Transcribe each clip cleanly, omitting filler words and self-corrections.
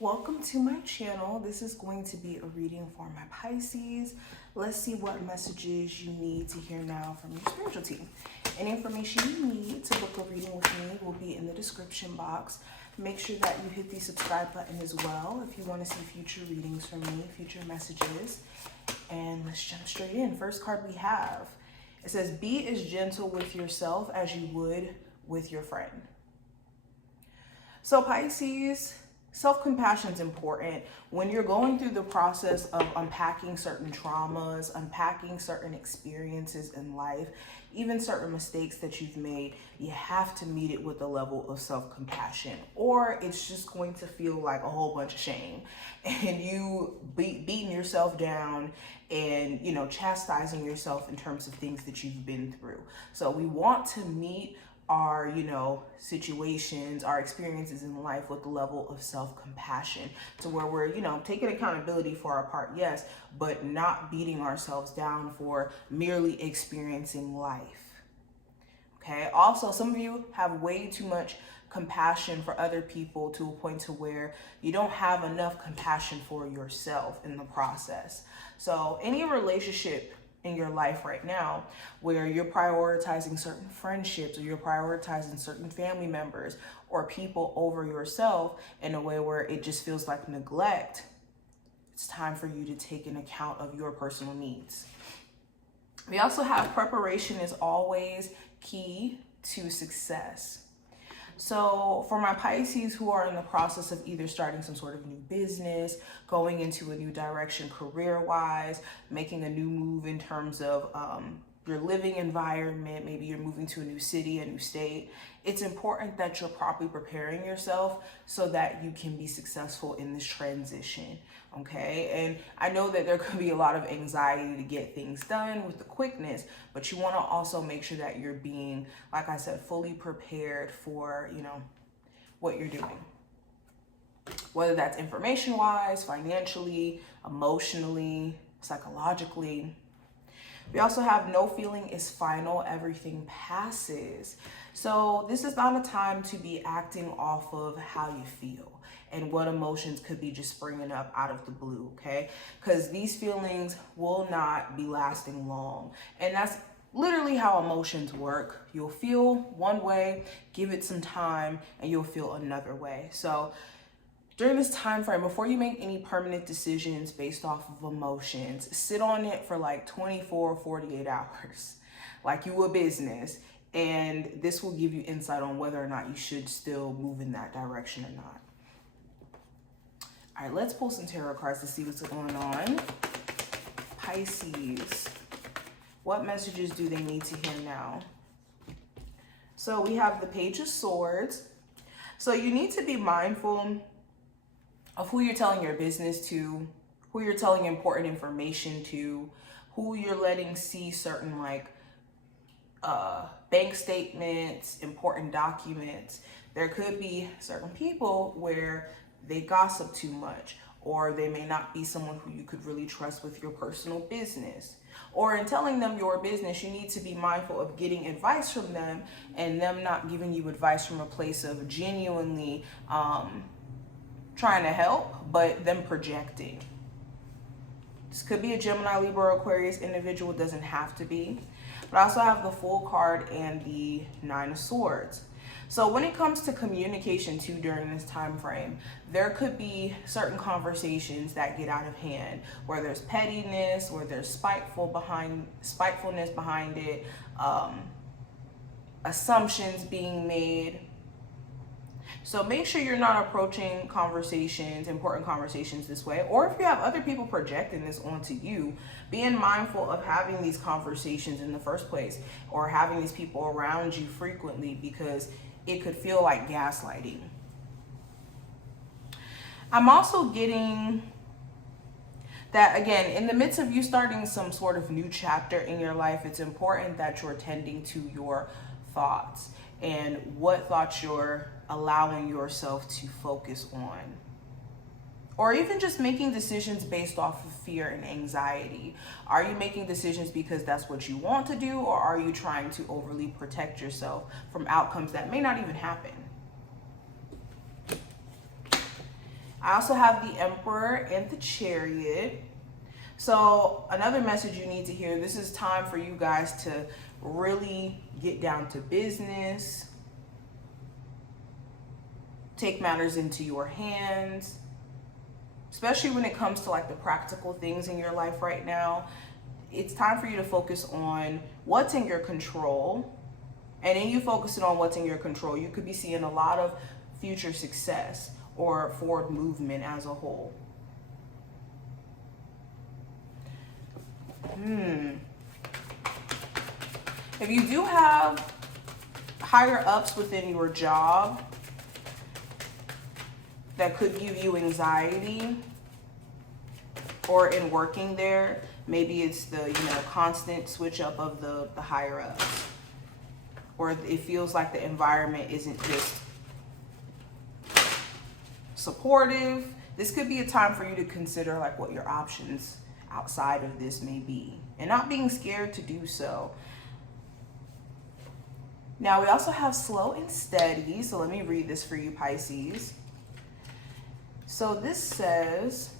Welcome to my channel. This is going to be a reading for my Pisces. Let's see what messages you need to hear now from your spiritual team. Any information you need to book a reading with me will be in the description box. Make sure that you hit the subscribe button as well if you want to see future readings from me, future messages. And let's jump straight in. First card we have, it says, be as gentle with yourself as you would with your friend. So Pisces, self-compassion is important when you're going through the process of unpacking certain traumas, unpacking certain experiences in life, even certain mistakes that you've made. You have to meet it with a level of self-compassion, or it's just going to feel like a whole bunch of shame and you beating yourself down and, chastising yourself in terms of things that you've been through. So we want to meet our, situations, our experiences in life with the level of self-compassion to where we're, taking accountability for our part, yes, but not beating ourselves down for merely experiencing life. Okay. Also, some of you have way too much compassion for other people to a point to where you don't have enough compassion for yourself in the process. So any relationship in your life right now where you're prioritizing certain friendships or you're prioritizing certain family members or people over yourself in a way where it just feels like neglect, it's time for you to take an account of your personal needs. We also have preparation is always key to success. So for my Pisces who are in the process of either starting some sort of new business, going into a new direction career-wise, making a new move in terms of your living environment, maybe you're moving to a new city, a new state, it's important that you're properly preparing yourself so that you can be successful in this transition, okay? And I know that there could be a lot of anxiety to get things done with the quickness, but you want to also make sure that you're being, like I said, fully prepared for, what you're doing. Whether that's information-wise, financially, emotionally, psychologically. We also have no feeling is final, everything passes. So this is not a time to be acting off of how you feel and what emotions could be just springing up out of the blue, okay? Because these feelings will not be lasting long. And that's literally how emotions work. You'll feel one way, give it some time, and you'll feel another way. So during this time frame, before you make any permanent decisions based off of emotions, sit on it for like 24 or 48 hours, like you would business. And this will give you insight on whether or not you should still move in that direction or not. All right, let's pull some tarot cards to see what's going on. Pisces, what messages do they need to hear now? So we have the Page of Swords. So you need to be mindful of who you're telling your business to, who you're telling important information to, who you're letting see certain bank statements, important documents. There could be certain people where they gossip too much, or they may not be someone who you could really trust with your personal business. Or in telling them your business, you need to be mindful of getting advice from them and them not giving you advice from a place of genuinely trying to help, but them projecting. This could be a Gemini, Libra, Aquarius individual, doesn't have to be. But I also have the Fool card and the Nine of Swords. So when it comes to communication too during this time frame, there could be certain conversations that get out of hand where there's pettiness, where there's spitefulness behind it, assumptions being made. So make sure you're not approaching conversations, important conversations this way. Or if you have other people projecting this onto you, being mindful of having these conversations in the first place or having these people around you frequently, because it could feel like gaslighting. I'm also getting that, again, in the midst of you starting some sort of new chapter in your life, it's important that you're tending to your thoughts and what thoughts you're allowing yourself to focus on. Or even just making decisions based off of fear and anxiety. Are you making decisions because that's what you want to do, or are you trying to overly protect yourself from outcomes that may not even happen? I also have the Emperor and the Chariot. So another message you need to hear, this is time for you guys to really get down to business, take matters into your hands, especially when it comes to like the practical things in your life right now. It's time for you to focus on what's in your control. And then you focusing on what's in your control, you could be seeing a lot of future success or forward movement as a whole. If you do have higher ups within your job that could give you anxiety, or in working there, maybe it's the constant switch up of the higher ups, or it feels like the environment isn't just supportive. This could be a time for you to consider like what your options outside of this may be, and not being scared to do so. Now we also have slow and steady. So let me read this for you, Pisces. So this says,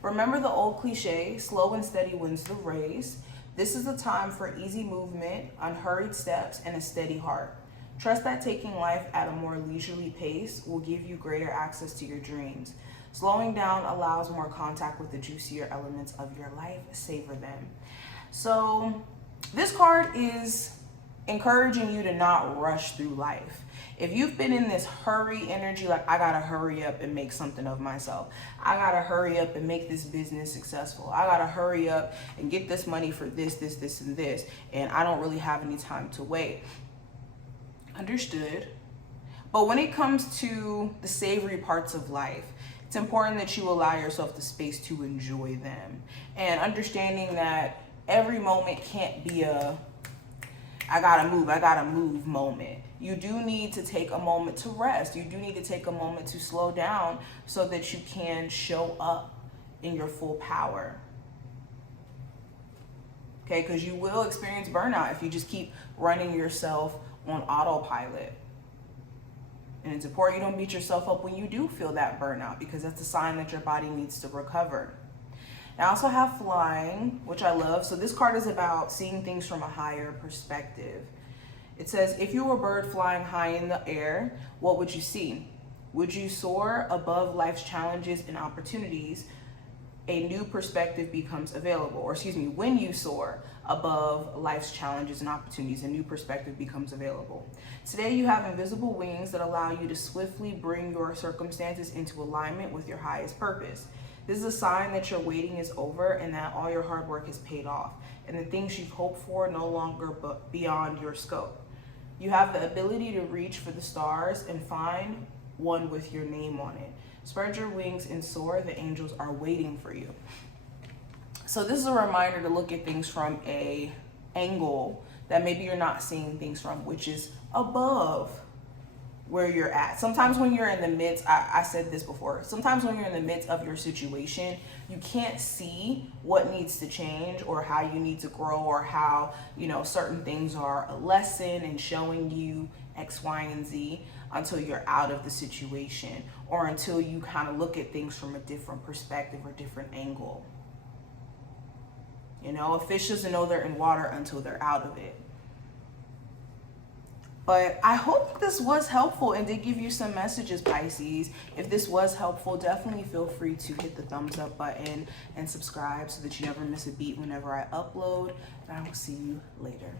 remember the old cliche, slow and steady wins the race. This is a time for easy movement, unhurried steps, and a steady heart. Trust that taking life at a more leisurely pace will give you greater access to your dreams. Slowing down allows more contact with the juicier elements of your life. Savor them. So this card is encouraging you to not rush through life. If you've been in this hurry energy, like I gotta hurry up and make something of myself, I gotta hurry up and make this business successful, I gotta hurry up and get this money for this, and this, and I don't really have any time to wait. Understood. But when it comes to the savory parts of life, it's important that you allow yourself the space to enjoy them, and understanding that every moment can't be a I gotta move moment. You do need to take a moment to rest. You do need to take a moment to slow down so that you can show up in your full power. Okay, because you will experience burnout if you just keep running yourself on autopilot. And it's important you don't beat yourself up when you do feel that burnout, because that's a sign that your body needs to recover. I also have flying, which I love. So this card is about seeing things from a higher perspective. It says, if you were a bird flying high in the air, what would you see? Would you soar above life's challenges and opportunities? A new perspective becomes available. Or excuse me, when you soar above life's challenges and opportunities, a new perspective becomes available. Today you have invisible wings that allow you to swiftly bring your circumstances into alignment with your highest purpose. This is a sign that your waiting is over and that all your hard work has paid off, and the things you've hoped for no longer but beyond your scope. You have the ability to reach for the stars and find one with your name on it. Spread your wings and soar. The angels are waiting for you. So this is a reminder to look at things from an angle that maybe you're not seeing things from, which is above where you're at. Sometimes when you're in the midst, I said this before, sometimes when you're in the midst of your situation, you can't see what needs to change or how you need to grow, or how, certain things are a lesson and showing you X, Y, and Z until you're out of the situation, or until you kind of look at things from a different perspective or different angle. A fish doesn't know they're in water until they're out of it. But I hope this was helpful and did give you some messages, Pisces. If this was helpful, definitely feel free to hit the thumbs up button and subscribe so that you never miss a beat whenever I upload. And I will see you later.